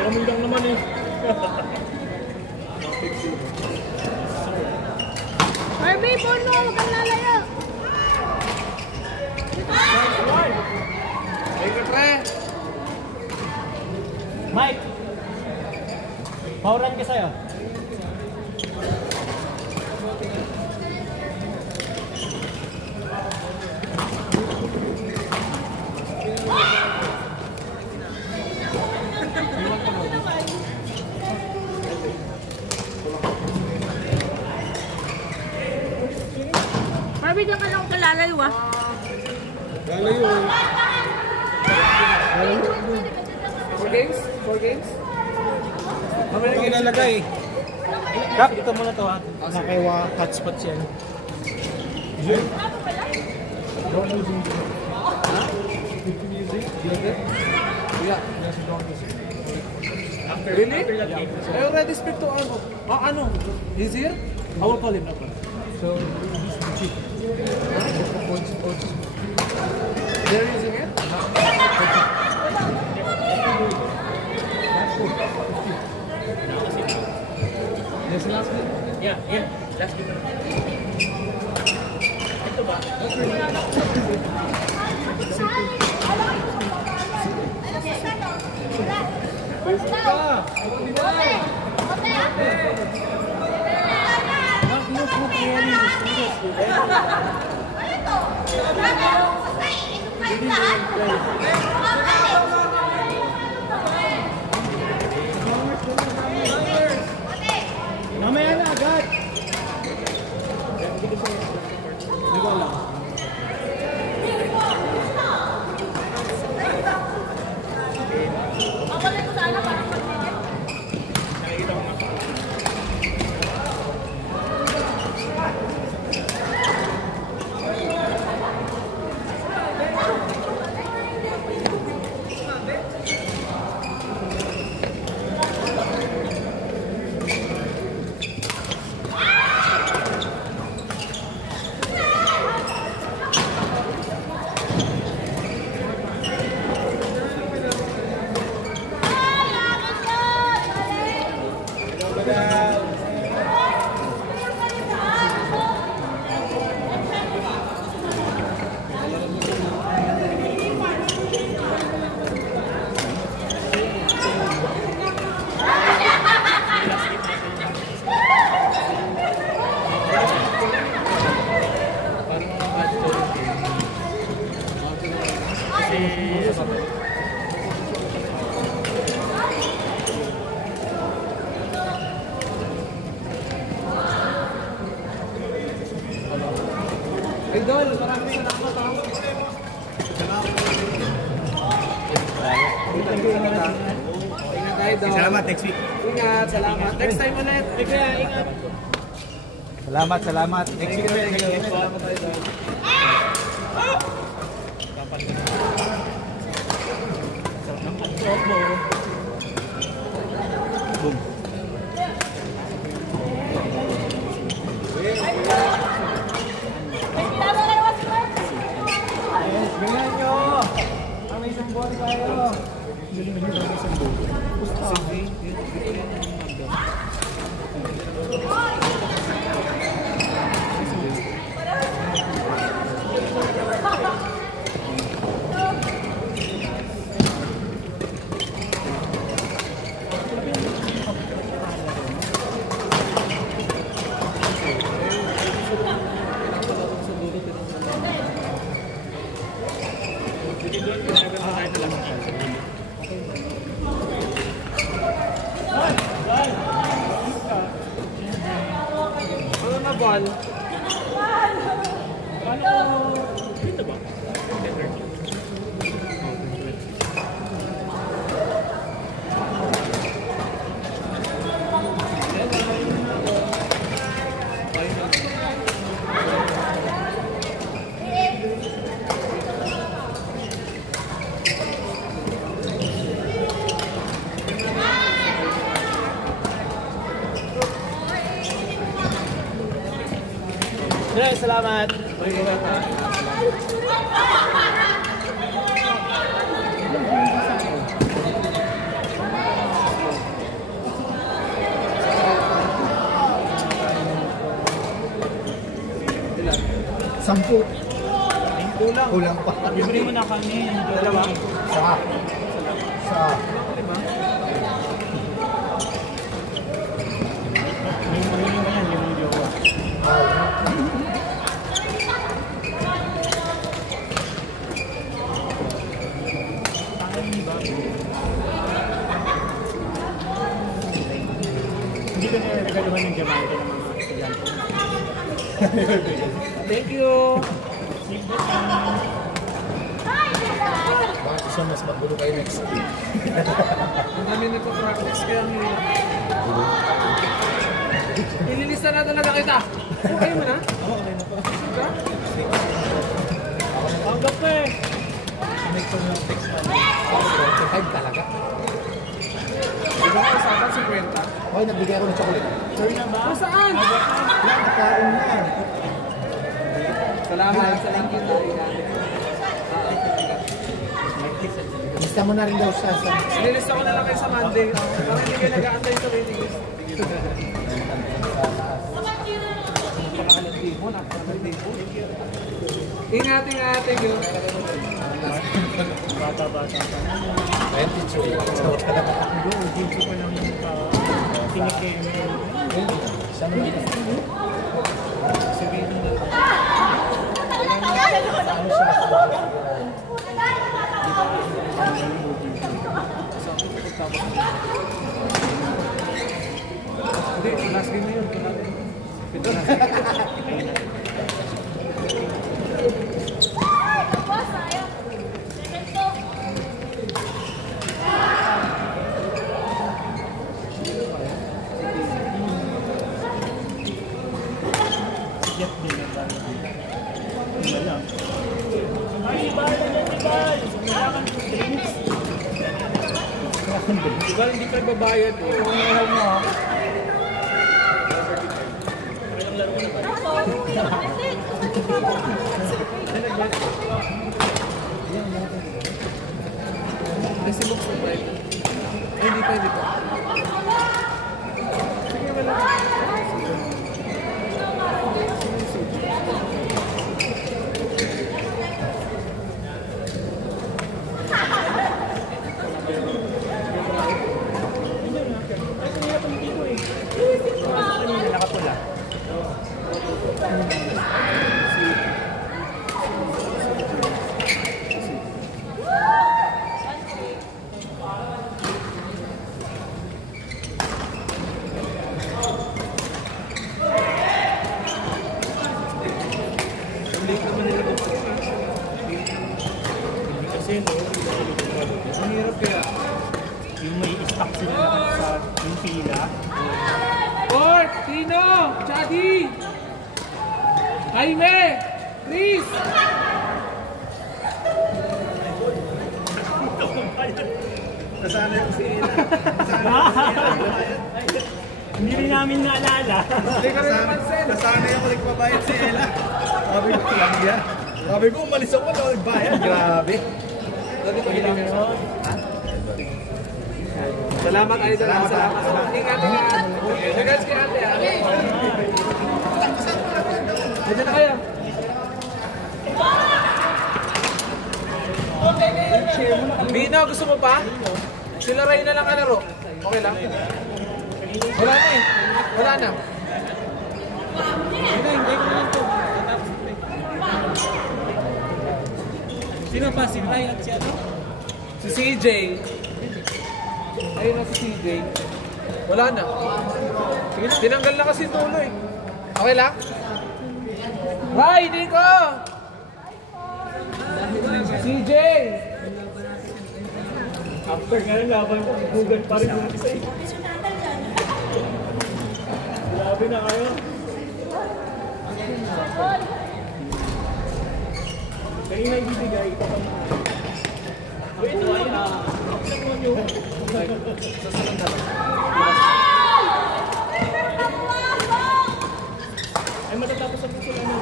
Kami lang naman eh. Harvey, phone mo! Huwag kang lalayo! Mike! Pauran ka sa'yo. Harvey, diyan ka lang kalalayo ah. Lalayo eh. Games? 4 games? Mamaya nang ilalagay. Kap, ito muna to ha. Nakaiwa hotspot yan. Don't use it. Yeah. Really? I already speak to Arno. Ano? He's here? I will call him. So, this is the chip. They're using it? Yes, last game? Yeah, last game. Ito ba? Mamaya na agad. Hindi ko alam. Idol, maraming salamat ha. Ingat tayo daw. Salamat, next week. Ingat, salamat. Next time ulit. Ingat. Salamat. Next week ulit. Salamat tayo daw. Boom. Ganyan nyo! Ang isang buwan kayo! Ano na ball? Dito ba? Salamat. 10. Kulang. Kulang pa. Libre mo na kami. Dalawa. Sa. Yung huli mo yan, yung jowa. Hindi ko nire-regaluhan ng Jamaica ng mga estudyante. Thank you. Bakit siya mas magulo kayo next week? Ang dami nagpa-practice kaya ngayon. Ililista na talaga kita. Okay mo na? Oo, okay na po. Diba? Tanggap ka eh. Make ko ng text man. 45 talaga. Diba ang usapan 50? Okay, nagbigay ako ng chocolate. Sure na ba? Saan? Yan, nakain na. Salamat sa link yun. Lista mo na rin daw siya sa... Ililista ko na lang kayo sa Monday. Para hindi kayo nag-aantay sa waiting list. Napakalat mo, napakalat mo. Ingat yun. Bata-bata pa. 23. Go, hindi ko pa lang tinikim. Siya mo dito. Sabihin mo na. Ano siya? Hindi, last game na yun. Ito na. Jet din ang dami. Wala. Ay, ibal! Kailangan ng drinks. Diba hindi ka nagbabayad eh. Kung mahal mo ha. Kasi box mo ba? Ay, hindi pa. Sige, wala. Nakapula. Kasi no, Ang hirap kaya. yung may stock sila lahat sa yung pila. Port! Tino! Chadi! Jaime! Chris! Nasana yung si Ella. Hindi rin namin naalala. Hindi ka rin napansin. Nasanay ako nagpabayad si Ella. Sabi ko, lang yan. Sabi ko, umalis ako na nagbayad. Grabe. Sabi ko, hindi meron. Salamat, Idol. Salamat. Ingat. Regards kay ate. Diyan na kayo. Bino, gusto mo pa? Sila Ray na lang kalaro. Okay lang? Wala na eh. Wala na. Hindi ko na lang to. Sino pa? Si Ray at si ano? Si CJ. Ayun na si CJ. Wala na. Sige na. Tinanggal na kasi tulo eh. Okay lang? Ray, Nico! CJ! After nga laban ko, Google pa rin yung isa eh. Grabe na kayo. Kayo na ibibigay, ito pa na. Wait, ito ay option mo nyo. Ay, matatapos ang gusto namin.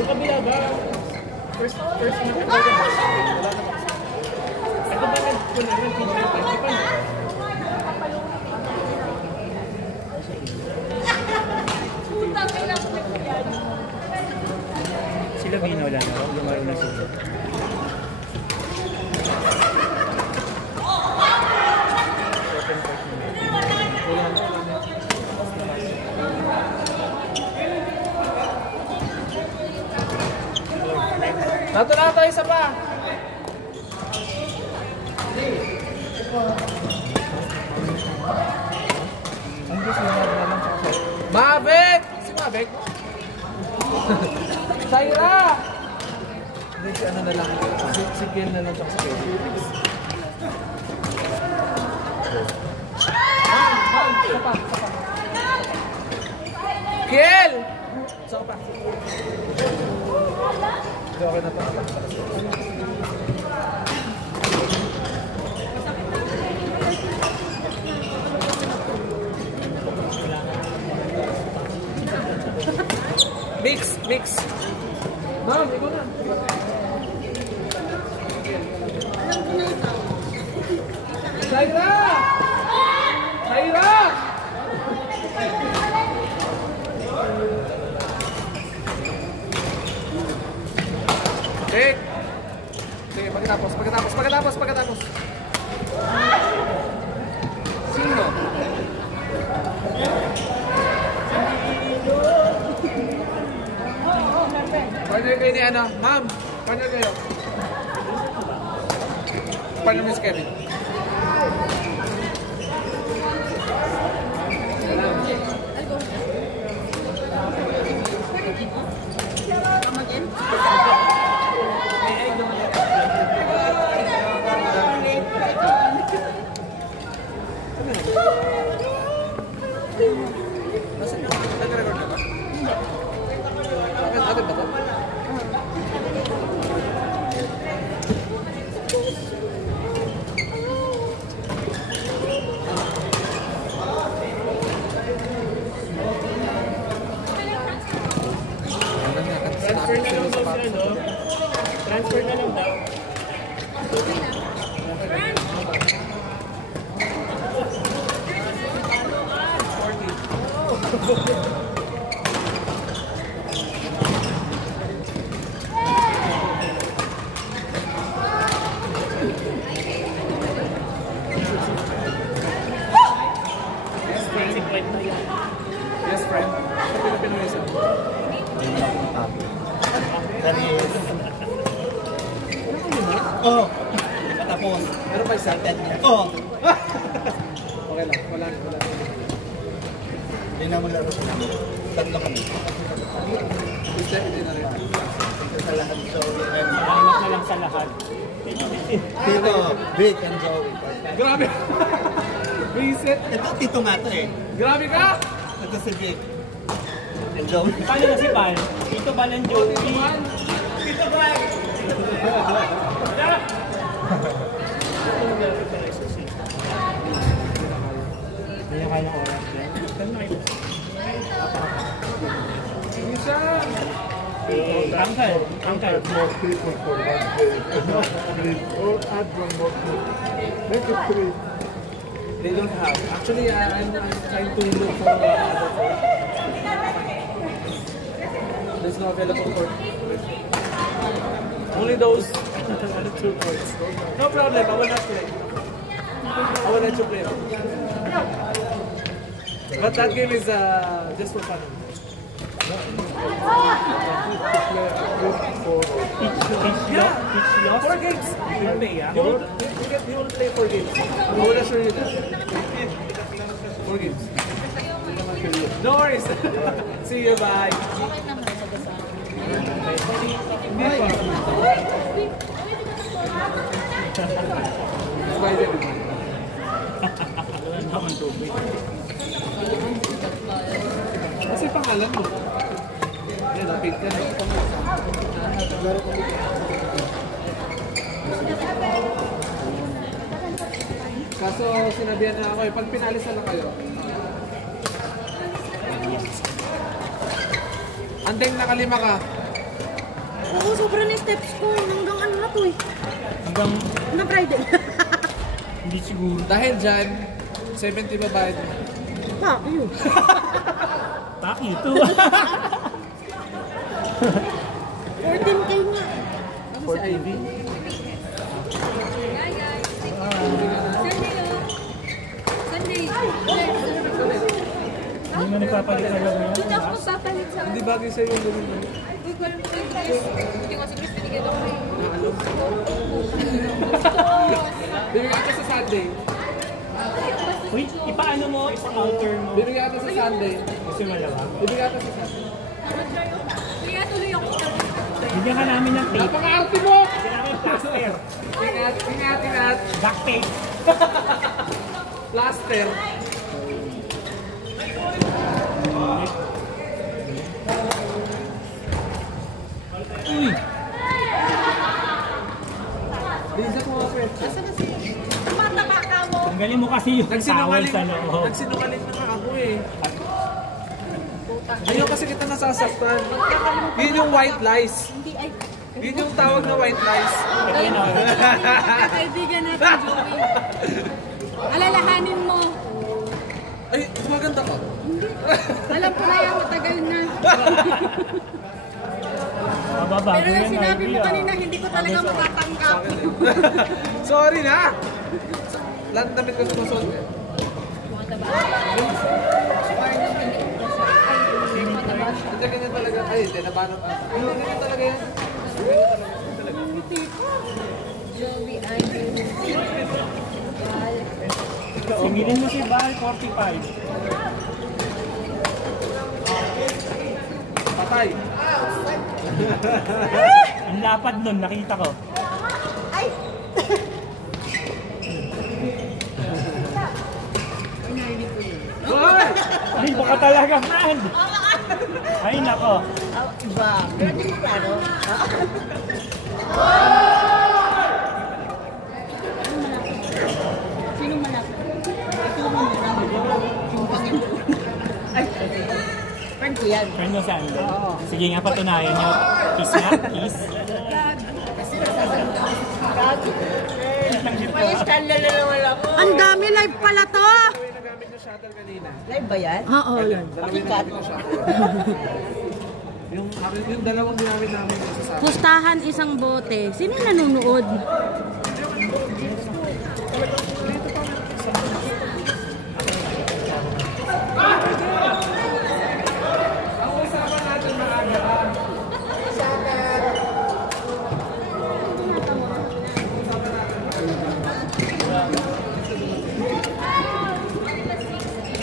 Yung kabila ba? First na kabila. Wala na ba? Ito ba nag-kunan ng feature? Di pa na? Filipino lang, yung marunong sila. Nato tayo isa pa. Mavek! Si Mavek? Shaira! Hindi, si ano na lang. Si Kiel na lang tsaka si Kiel. Sapa. Kiel! Sapa. Hindi, okay na pa. Mix. Ma'am, ikaw na. Shaira! Sige, pagkatapos. Sino? Partner kayo ni ano? Ma'am, partner kayo. Partner Miss Kevin. Nag-record na ba? Atin ba ito? Transfer na lang daw. Yes, friend. Pinoy-Pinoy. Oh! Tapos. Meron pa isa? Oh! Okay lang, wala. Hindi na maglaro sa namin. Tatlo kami. Step din na rin. Sa lahat sa Mahimat na lang sa lahat. Tito, Vic and Joey. Grabe! Reset! Ito, Tito nga to eh. Grabe ka! Ito si Vic. And Joey. Paano na si Bal? Tito Bal and Joey. Tito Bal! Hindi na kaya ng oras. Isa! Uncle. Add more people for one day. Please, or add one more people. Make it 3. They don't have. Actually, I'm trying to look for other food. There's no available for only those 2 points. No problem, I will not play. I will let you play. But that game is just for fun. Yeah, 4 games. You will play 4 games. I will assure you that. 4 games. No worries. See you, bye. Kasi pangalan mo. Yan, napig ka na. Kaso sinabihan na ako pag pinalisan na kayo. Andeng nakalima ka. Ako, sobrang na steps ko. Hanggang ano na to eh. Hanggang Na Friday. hindi siguro. Dahil dyan, 70 babayad mo. Ha, yun. Taki ito. 40 si Ivy. Sunday. Hindi mo nagpapalit na lang yan. Hindi ako magpapalit sa... Hindi bagay sa'yo yung ganun. Uy, ko lang hindi ko si Chris binigyan ako eh. Bibigyan ka sa Sunday. Uy, ipaano mo, ipa-counter mo. Bibigyan ka sa Sunday. Kasi malawa. Bibigyan ka sa Sunday. Kaya tuloy ako. Bigyan ka namin ng tape. Napaka-arte mo! Bigyan namin plaster. Ingat. Duct tape. Plaster. Uy! Lisa ko ako. Tumataba ka mo. Tanggalin mo kasi yung towel sa loob. Nagsinungaling na nga ako eh. Ayaw kasi kita nasasaktan. Yun yung white lies. Hindi ay... Yun yung tawag na white lies. Kaibigan natin, Joey. Alalahanin mo. Ay, maganda ka. Alam ko na yan, matagal na. Mababago Pero yan, yung sinabi mo Ivy, kanina, hindi ko talaga matatanggap. Sorry na! Lahat ng damit ko sumusot. Hindi ganyan talaga. Ay, hindi, nabanap ka. Hindi, ganyan talaga yan. Joey, Ivy. Singilin mo si Val, 45. Patay. Ang lapad nun, nakita ko. Hoy! Ay, baka talaga man! Ay, nako. Iba. Pero di mo klaro. Sino malapit? Ito mo muna. Yung Panginoon. Ay, friend ko yan. Friend mo saan? Sige nga, patunayan nyo. Kiss nga, kiss. May skandal na naman ako. Ang dami live pala to. Yung nagamit yung shuttle kanina. Live ba yan? Oo, yan. Dalawin natin yung shuttle. Yung dalawang ginamit namin sa sa Pustahan isang bote. Sino nanonood? Ang usapan natin maaga.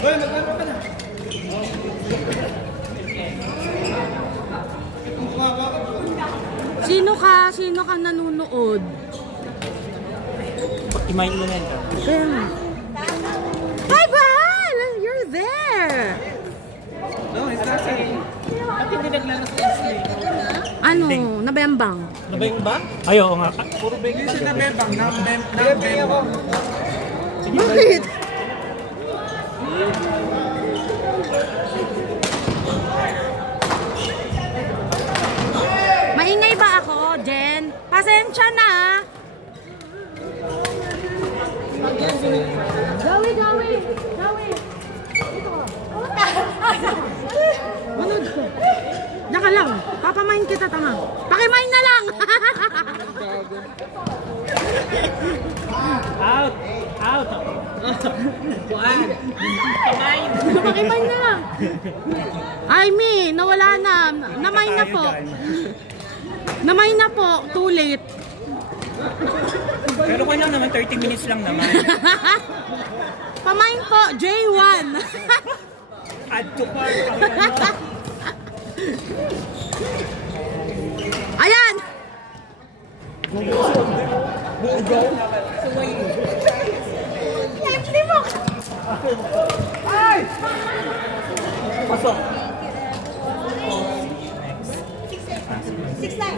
Hoy, magkano ka na? Sino ka nanonood? Imayin mo na yun. Hi, Val! You're there! No, it's not saying. Ba't hindi naglalas ng sleep? Ano? Nabayambang? Nabayang ba? Ay, oo nga. Puro bigay siya na bembang. Na-bembang. Bakit? Maingay ba ako, Jen? Pasensya na. Gawi! Manood ko. Diyan ka lang. Papamain kita, tama. Pakimain na lang. Out! Out! Kuan! Kumain! Pakimain na lang. Ay, Mi, nawala na. Namain na po. Namain na po. Too late. Pero kung lang naman, 30 minutes lang naman. Pamain po, J1. Add to cart. Ayan! Live mo! Ay! Pasok. 6 lang.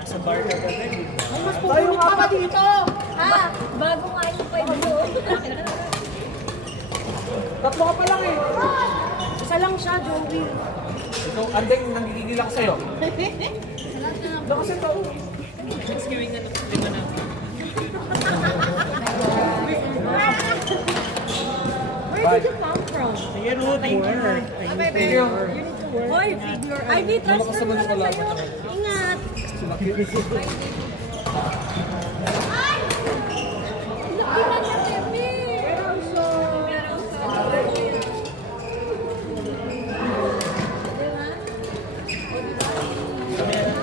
Nasa bar ka ba din? Mas pupunit pa ba dito? Ha? Bago nga yung 5 doon. Tatlo ka pa lang eh. Isa lang siya, Joey. Ikaw, andeng nangigigil ako sa'yo. Lakas ito. Where did you come from? Sige, Ruth, thank you. Thank you. Hoy, figure. Ay, di, transfer mo na sa'yo. Ingat.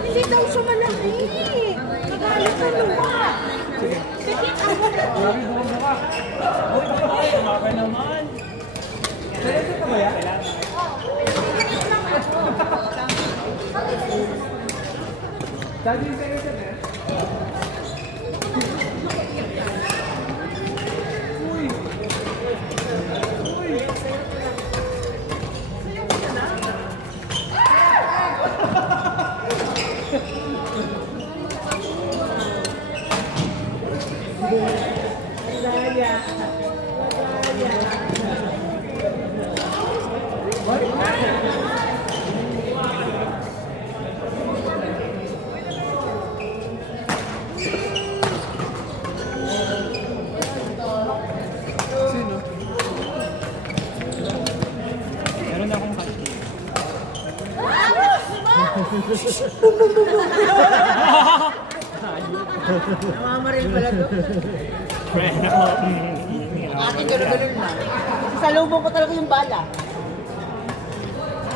Hindi daw siya malaki. Nagalit ka naman. Sige. Maka naman. Seryoso ka ba yan? Daddy, seryoso na yan? Meron akong kasi. Namamaril pala to. Friend ako. Akin gano'n na. Sa lubong ko talaga yung bala.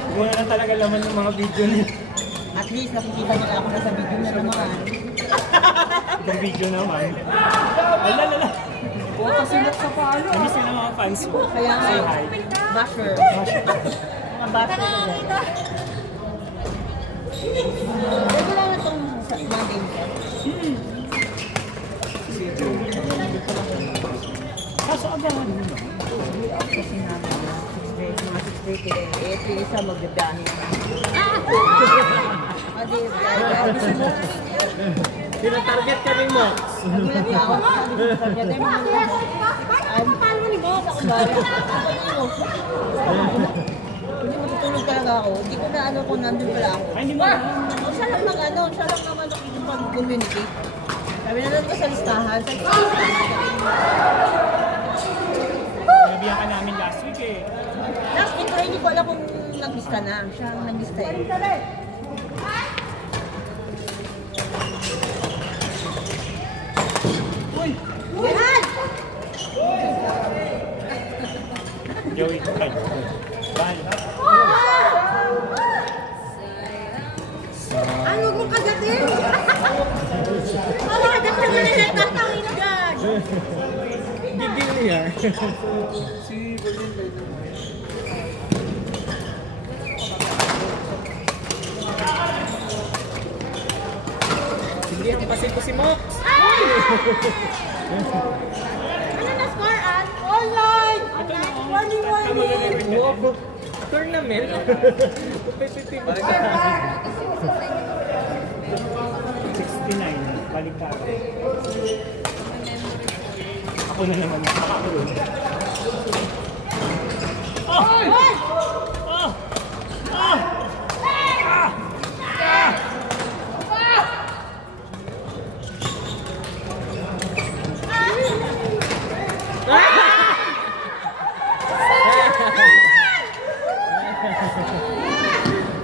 Hindi ko na lang talaga laman ng mga video niya. At least nakikita nila ako na sa video na naman. Ibang video naman. Alalala. Bota silip sa palo. Namiss na mga fans mo. Kaya nga, Say hi. basher. Mga basher na dyan. Regular na itong mga games. Kaso abangan mo. Kasi namin, mga 6:30 din. Eh, ito yung isa magdabahin. Adi, Tinatarget ka rin mo. nagulat na ako. Sabi ko sa kanya, paano mo ni Boss? Ako ba? Hindi matutulog talaga ako. Hindi ko na ano kung nandun pala ako. Ay, hindi mo alam. Siya lang naman nakikipag-communicate. Sabi na lang ko sa listahan. Nabiyan ka namin last week eh. Last week, hindi ko alam kung nag-lista na. Siya ang nag-lista eh. Uy! Yan! Joey, try. Bye. Ano, huwag mong kagatin? Kagat ka na lang tatawin dyan. Big deal niya. Si Berlin ba yun? Hindi ako pasin ko si Mox. Ano na score, Ann? Online! Ito na. Morning, morning! Wow. Tournament. Competitive. 69. Balik ka. Ako na naman. Nakakaroon. Hoy! Ah! Ah! Ah!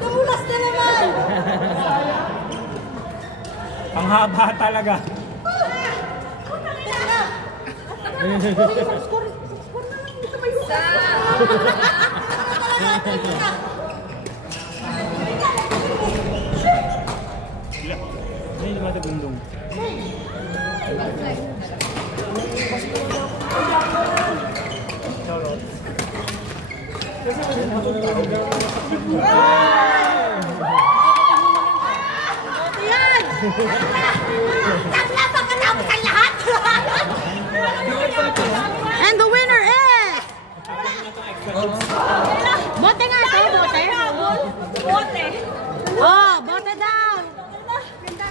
Tumulas na naman! Ang haba talaga. Score na lang. Dito may Ay, lumata bundong. Charot. yan! Takla pagkatapos ang lahat! And the winner is... Bote nga ito, bote. Bote. Oh, bote daw.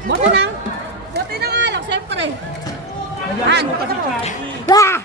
Bote na. Bote na nga lang, siyempre. Ano pa si Chadi? Ah!